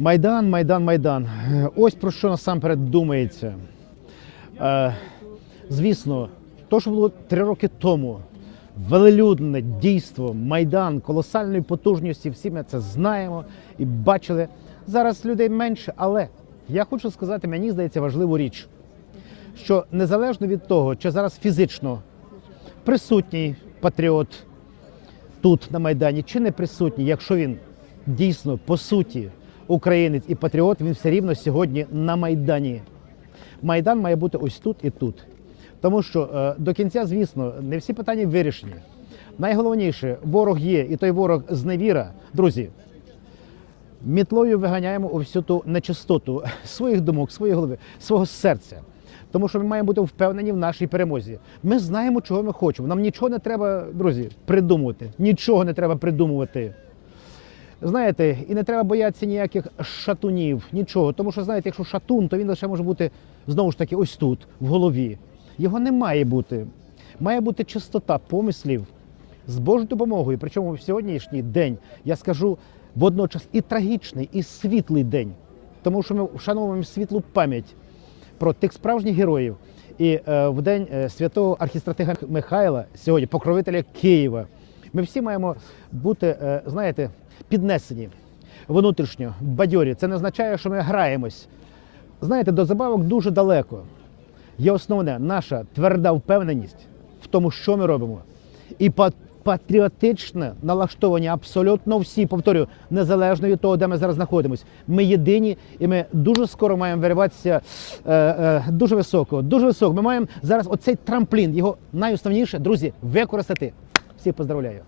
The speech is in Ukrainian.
Майдан, Майдан, Майдан. Ось про що насамперед думається. Е, звісно, то, що було три роки тому, велелюдне дійство, Майдан колосальної потужності, всі ми це знаємо і бачили. Зараз людей менше, але я хочу сказати, мені здається важливу річ, що незалежно від того, чи зараз фізично присутній патріот тут на Майдані, чи не присутній, якщо він дійсно по суті українець і патріот, він все рівно сьогодні на Майдані. Майдан має бути ось тут і тут. Тому що е, до кінця, звісно, не всі питання вирішені. Найголовніше, ворог є, і той ворог зневіра. Друзі, мітлою виганяємо всю ту нечистоту своїх думок, своєї голови, свого серця. Тому що ми маємо бути впевнені в нашій перемозі. Ми знаємо, чого ми хочемо. Нам нічого не треба, друзі, придумувати. Нічого не треба придумувати. Знаєте, і не треба боятися ніяких шатунів, нічого. Тому що, знаєте, якщо шатун, то він лише може бути знову ж таки ось тут, в голові. Його не має бути. Має бути чистота помислів з Божою допомогою. Причому в сьогоднішній день я скажу водночас і трагічний, і світлий день. Тому що ми вшановуємо світлу пам'ять про тих справжніх героїв. І е, в день е, святого архістратига Михайла, сьогодні покровителя Києва, ми всі маємо бути, е, знаєте, піднесені внутрішньо, бадьорі. Це не означає, що ми граємось. Знаєте, до забавок дуже далеко. Є основне наша тверда впевненість в тому, що ми робимо. І па- патріотичне налаштовані абсолютно всі, повторюю, незалежно від того, де ми зараз знаходимося. Ми єдині, і ми дуже скоро маємо вириватися е, е, дуже високо. Дуже високо. Ми маємо зараз оцей трамплін, його найосновніше, друзі, використати. Всех поздравляю.